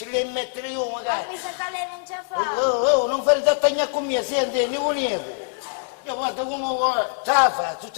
ci devi mettere io magari. Ma mi sa che lei non ce la fa. Oh, non fare tattagna con me, senti, ne volevo. Io guarda come vuoi, ce la faccio.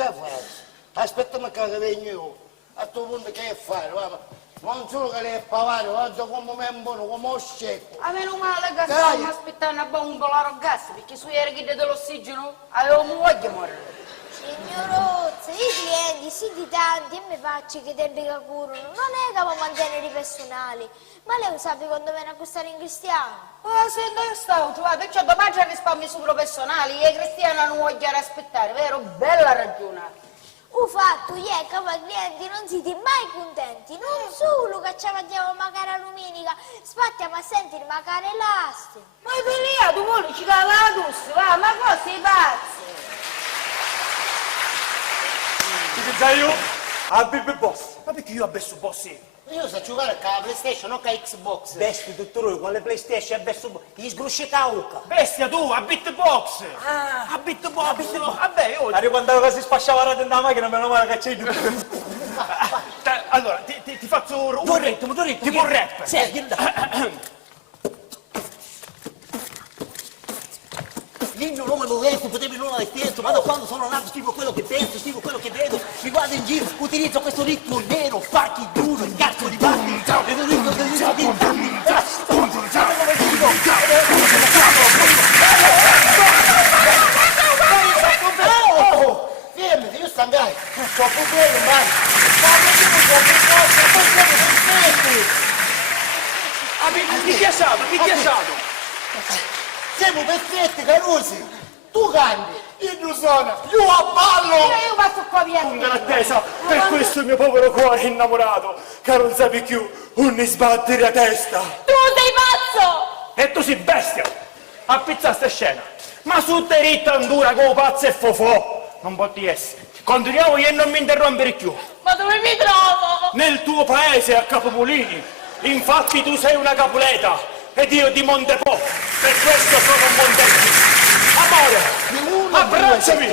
Aspetta che vengo io. A questo punto che fare, guarda. Non solo che lei è pavare, guarda come me è buono, come ho scecco. A meno male che stavamo aspettando a bombolo a gas, perché sui erghi dell'ossigeno avevamo voglia di morire. Signorozza, i clienti, sì di tanti, e mi faccio che i tempi che curano. Non è che può mantenere i personali. Ma lei sa quando viene a acquistare in Cristiano? Senta, io stavo trovando, perciò domani c'è risparmi su professionali e i cristiani non vogliono aspettare, vero? Bella ragione. Il fatto è che i clienti non siete mai contenti, non solo che ci mangiamo magari a domenica, spattiamo a sentire magari l'asti. Ma per lì, tu vuoi ci cava la tosse, va, ma cosa sei pazzi? Ti sai io? A Big Boss. Ma perché io abbesso boss? Io so giocare con la PlayStation, non con la Xbox. Bestia, dottore, con le PlayStation abbesso gli sgrusce cauca. Bestia tu, a Bitbox! Ah, a Bitbox! Vabbè, io... arrivo quando si spacciava la della macchina, meno male che c'è il... Allora, ti faccio un ritmo, tipo un rap. Sì, il mio nome lo leggo, potevi non aver penso, ma da quando sono nato scrivo quello che penso, scrivo quello che vedo, mi guardo in giro, utilizzo questo ritmo nero, farchi duro, il cazzo di batti, e lo dico che dico di Fermati, io sto andando, c'ho problemi, vai. Chi ti è stato? Siamo perfetti, Carusi. Tu canti, io non suono, io abballo. Io passo qua via. L'attesa, per questo il mio povero cuore è innamorato, che non sapi più, un sbattere a testa. Tu sei pazzo! E tu sei bestia, a pizza sta scena. Ma su te ritta dura come pazzo e fofò, non può di essere. Continuiamo io e non mi interrompere più. Ma dove mi trovo? Nel tuo paese a Capomolini, infatti tu sei una Capuleta ed io di Montepò, per questo sono un Montepò. Amore, abbracciami!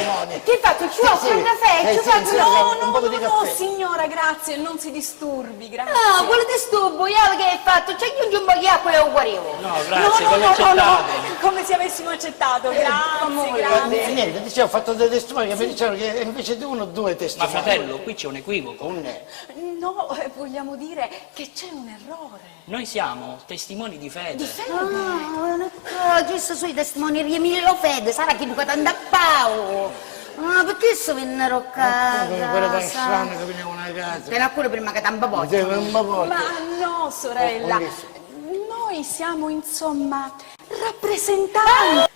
Che faccio? Ci faccio un caffè? Ci faccio... No, signora, grazie, non si disturbi, grazie. No, quello di stupo, io che hai fatto? C'è chi un baghiacco e lo guarivo. No, no, come se avessimo accettato, grazie. Niente, dicevo, ho fatto delle testimoni che mi dicevano che invece di uno o due Ma testimoni. fratello, qui c'è un equivoco. No, vogliamo dire che c'è un errore. Noi siamo testimoni di fede. Giusto sui testimoni di lo fede, sarà che tu andare a Pau. Ma perché so vennero a Quella casa? persona che venivano a casa. Te ne accuro prima che t'amba poi. Ma no, sorella, noi siamo insomma rappresentanti.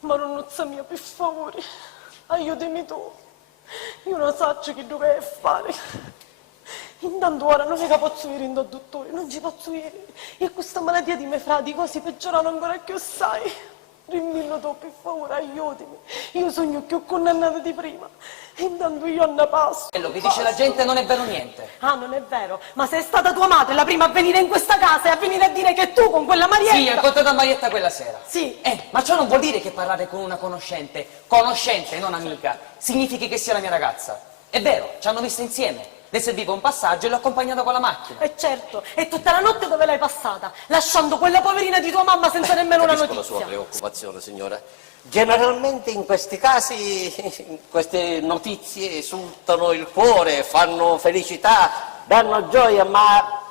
Maronnuzza mia, per favore, aiutami tu. Io non so che dovrei fare. Intanto ora non è che posso venire in dottore, non ci posso venire. E questa malattia di me frati così peggiorano ancora più, sai. Rimmillo tu, per favore, aiutami. Io sogno più condannata di prima. E intanto io ne passo. Quello che dice la gente non è vero niente. Ah, non è vero? Ma sei stata tua madre la prima a venire in questa casa e a venire a dire che tu con quella Marietta... Sì, ho incontrato Marietta quella sera. Sì. Ma ciò non vuol dire che parlare con una conoscente, non amica, significhi che sia la mia ragazza. È vero, ci hanno visto insieme. Le serviva un passaggio e l'ho accompagnata con la macchina. Certo, e tutta la notte dove l'hai passata? Lasciando quella poverina di tua mamma senza nemmeno una notizia. Capisco la sua preoccupazione, signora. Generalmente in questi casi queste notizie esultano il cuore, fanno felicità, danno gioia, ma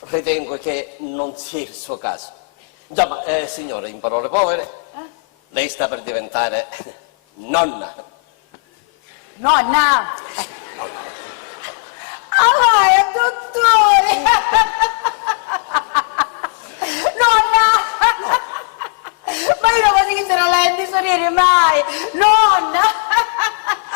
ritengo che non sia il suo caso. Insomma, signora, in parole povere, lei sta per diventare nonna. Nonna! Ah, dottore! Nonna! Ma io non voglio che non la bisogniere mai! Nonna!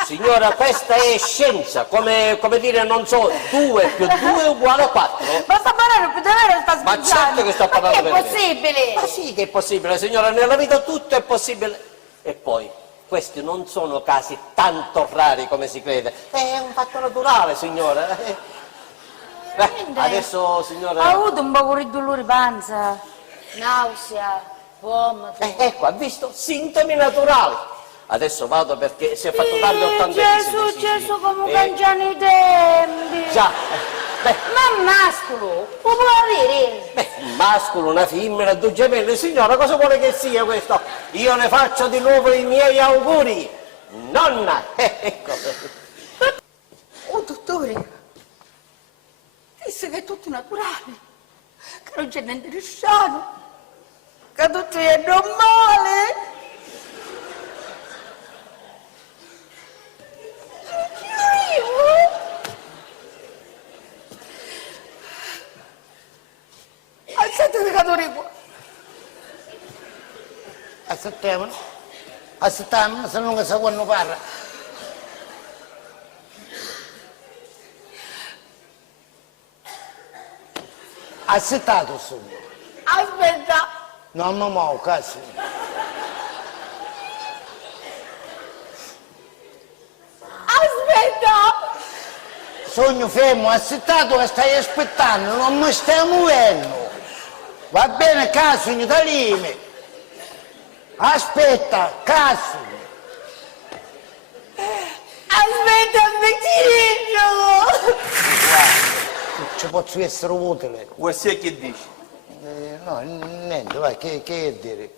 Signora, questa è scienza, come dire, non so, 2 più 2 uguale a 4. Ma sta parlando più davvero, sta sbagliando! Ma certo che sto parlando Ma che è possibile? Ma sì che è possibile, signora, nella vita tutto è possibile. E poi, questi non sono casi tanto rari come si crede, è un fatto naturale, signora. Adesso, signora... Ha avuto un po' di dolore di panza, nausea, vomito. Ecco, ha visto? Sintomi naturali. Adesso vado perché si è fatto tardi 80 Gesù, come cangiano i tempi. Già. Ma mascolo, lo può avere? Beh, un mascolo, una femmina, due gemelli, signora, cosa vuole che sia questo? Io le faccio di nuovo i miei auguri. Nonna, ecco. Oh, dottore, disse che è tutto naturale, che non c'è niente di strano, che tutto è normale. Al certificatore qua. Aspettiamo, se non sa quando parla. Accettato sono. Aspetta, Non mi muovo, cazzo. aspetta. Sogno fermo, accettato che stai aspettando, non mi stai muovendo. Va bene, cazzo, in italiano. Aspetta, cazzo. Aspetta un vecchino. Ci posso essere utile. Vuoi sai che dici? No, niente, vai, che dire?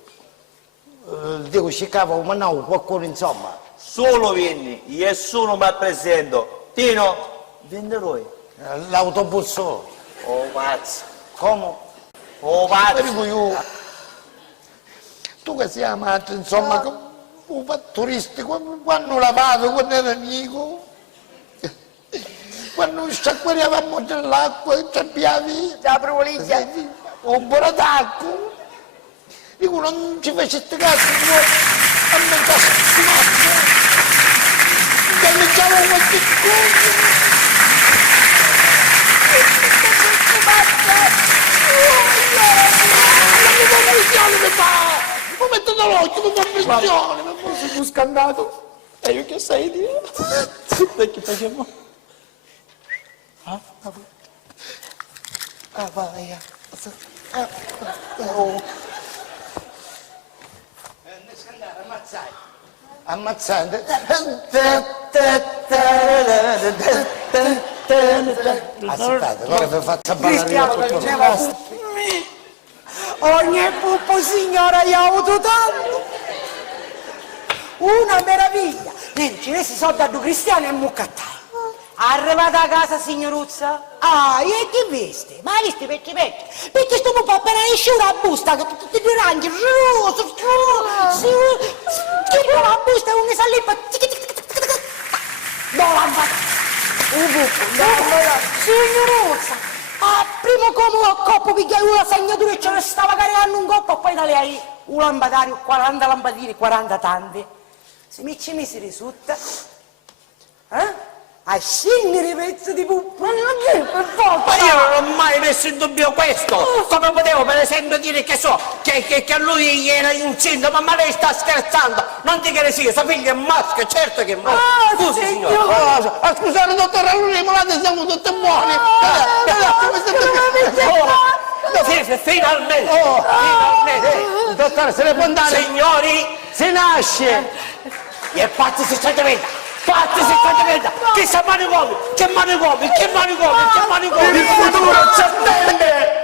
Dico, ci cavo, ma no, qualcuno insomma. Solo vieni, io sono mi presento. Tino, venderò io. L'autobus. Oh, mazzo. Come? Oh, mazzo. Dico io. Tu che sei amato, insomma, un fattoristi, quando lavato, quando era amico, quando sciacqueravamo dell'acqua e cambiavi La provoliglia. un po' d'acqua, dico non ci faceste caso, a me da schifo, che mi chiamo qualche cosa. Mi metto dall'occhio, mi fa pressione, mi fa più scandato. E io che sai dire? Perché facciamo? Vai. Oh. Ammazzare. Aspettate, ora vi faccio ballare tutto. Ogni puppo signora io ho avuto tanto. Una meraviglia. Nel cinese sono da due cristiani e muccatai. Arrivata a casa signoruzza? Ah, e che veste? Ma hai visto perché? Perché sto pupo appena esce una busta, che tutti i ranghi, che la busta e uno sa lì, no, la un pupo, signoruzza, a primo come un coppo picchiato una segnatura e ce ne stava caricando un coppo e poi da lei un lampadario, 40 lampadine, 40 tante. Se mi ci misi risulta, a scendere i pezzi di puppo, Ma io non ho mai messo in dubbio questo! Come potevo per esempio dire che so, che lui era incinta, ma lei sta scherzando! Non dica che sì, sua figlia è maschio, certo che è maschio! Scusi signore! Scusate dottore, allora i malati siamo tutti buoni! Finalmente! Finalmente! Dottore, se ne può andare! Signori! Si nasce! E pazzi si cerca Fatti si sta che sa manicomi, che manicomi, che manicomi, che manicomi! Il futuro ci attende!